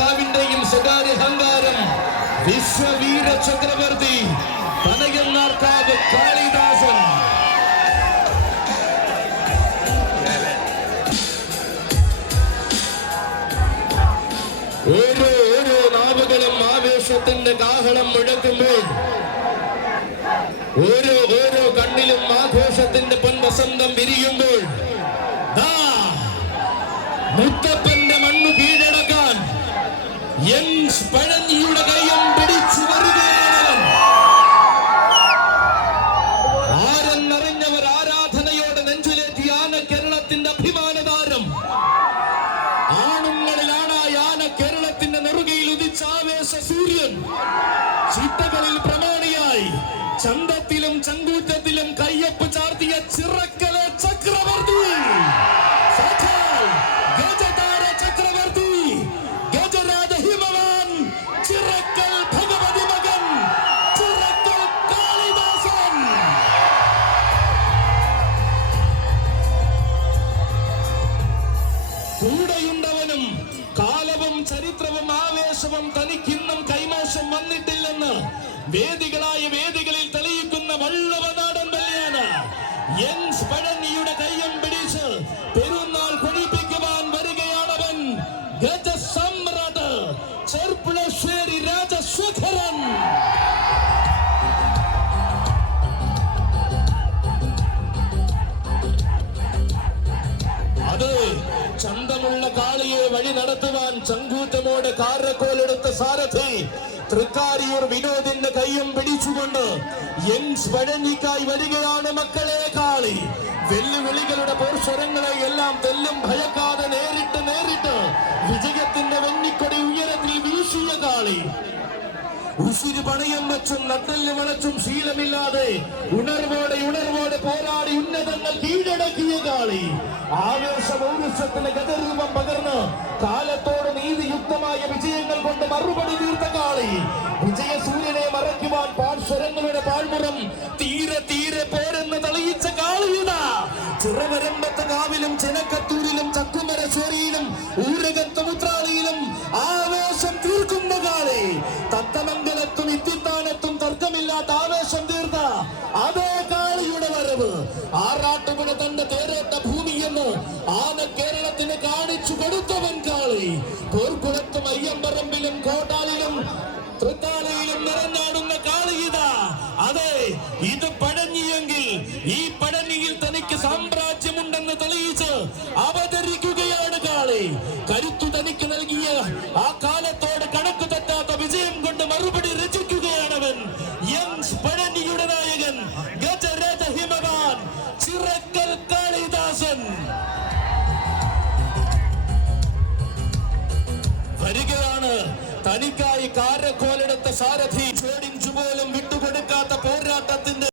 കാവിന്റെയും സ്വകാര്യ അഹങ്കാരം വിശ്വവീര ചക്രവർത്തി പനയന്നാർക്കാവ് കാളിദാസൻ. ഓരോ ഓരോ നാവുകളും ആവേശത്തിന്റെ കാഹളം മുഴക്കുമ്പോൾ ഓരോ ഓരോ കണ്ണിലും ആഘോഷത്തിന്റെ പൊൻവസന്തം വിരിയുമ്പോൾ കീഴടക്കാൻ യങ്സ് പഴഞ്ഞിയുടെ കയ്യും പിടിച്ചു വരികയാണ് ആരെന്നറിഞ്ഞവർ ആരാധനയോടെ നെഞ്ചിലേറ്റി ആന കേരളത്തിന്റെ അഭിമാനതാരം. ആണുങ്ങളിലാണ് ആന കേരളത്തിന്റെ നെറുകയിൽ ഉദിച്ച ആവേശ സൂര്യൻ. ചിട്ടകളിൽ പ്രമാണിയായി. ചന്തത്തിലും ചങ്കൂറ്റത്തിലും കയ്യൊപ്പ് ചാർത്തിയ ചിറക്കലെ ആവേശവും തനിക്കിന്നും കൈമോശം വന്നിട്ടില്ലെന്ന് വേദികളായ വേദികളിൽ തെളിയിക്കുന്ന വള്ളവനാടൻ തന്നെയാണ് യങ്സ് പഴനിയുടെ കയ്യം പിടിച്ച് പെരുന്നാൾ കൊഴിപ്പിക്കുവാൻ വരികയാണവൻ ഗജസമ്രാട്ട് ചന്തമുള്ള കാളിയെ വഴി നടത്തുവാൻ ചങ്കൂറ്റമോടെ കാരക്കോലെടുത്ത സാരഥി തൃക്കാരിയൂർ വിനോദിന്റെ കയ്യും പിടിച്ചുകൊണ്ട് യങ്സ് പഴഞ്ഞിക്കായി വരികയാണ് മക്കളെ കാളി. വെല്ലുവിളികളുടെ പോർശ്വരങ്ങളെ എല്ലാം തെല്ലും ഭയക്കാതെ നേരിട്ട് നേരിട്ട് വിജയത്തിന്റെ വെണ്ണിക്കൊടി ഉസിര് പണയം വെച്ചും നട്ടൽ വളച്ചും ശീലമില്ലാതെ ഉണർവോടെ ഉണർവോടെ പോരാടി ഉന്നതങ്ങൾ കീഴടക്കിയ കാളി. ആവേശ പൗരുഷത്തിന് ഗതരൂപം പകർന്ന് കാലത്തോട് നീതിയുക്തമായ വിജയങ്ങൾ കൊണ്ട് മറുപടി തീർത്ത കാളി. വിജയ സൂര്യനെ മറയ്ക്കുവാൻ പാഴ്സ്വരങ്ങളുടെ പാഴ്മുറം തീരെ തീരെ പോരെന്ന് തെളിയിച്ച കാളിയുട ചിറവരമ്പത്ത് കാവിലും ചെനക്കത്തൂരിലും ചക്കുമരശ്ശേരിയിലും ഊരകത്ത് മുത്രാളിയിലും ആവേശം തീർക്കുന്ന കാളി. തത്തമംഗലത്തും ഇത്തിത്താനത്തും തർക്കമില്ലാത്ത ആവേശം തീർത്ത അതേ കാളിയുടെ വരവ്. ആറാട്ടുപുഴ തന്റെ തേരോട്ട ഭൂമി എന്ന് ആന കേരളത്തിന് കാണിച്ചു കൊടുത്തവൻ കാളി. കോർക്കുളത്തും അയ്യമ്പറമ്പിലും കോട്ടാലിലും തൃത്താലയിലും നിറഞ്ഞാടുന്ന കാളിയിത അതെ ഇത് പഴഞ്ഞിയെങ്കിൽ ഈ പഴഞ്ഞിയിൽ തനിക്ക് സാമ്രാജ്യമുണ്ടെന്ന് തെളിയിച്ച് അവതരിക്കുകയാണ് കാളി. കരുത്തു വരികയാണ് തനിക്കായി കാരക്കോലെടുത്ത സാരഥി ചേടിഞ്ചുപോലും വിട്ടുകൊടുക്കാത്ത പോരാട്ടത്തിന്റെ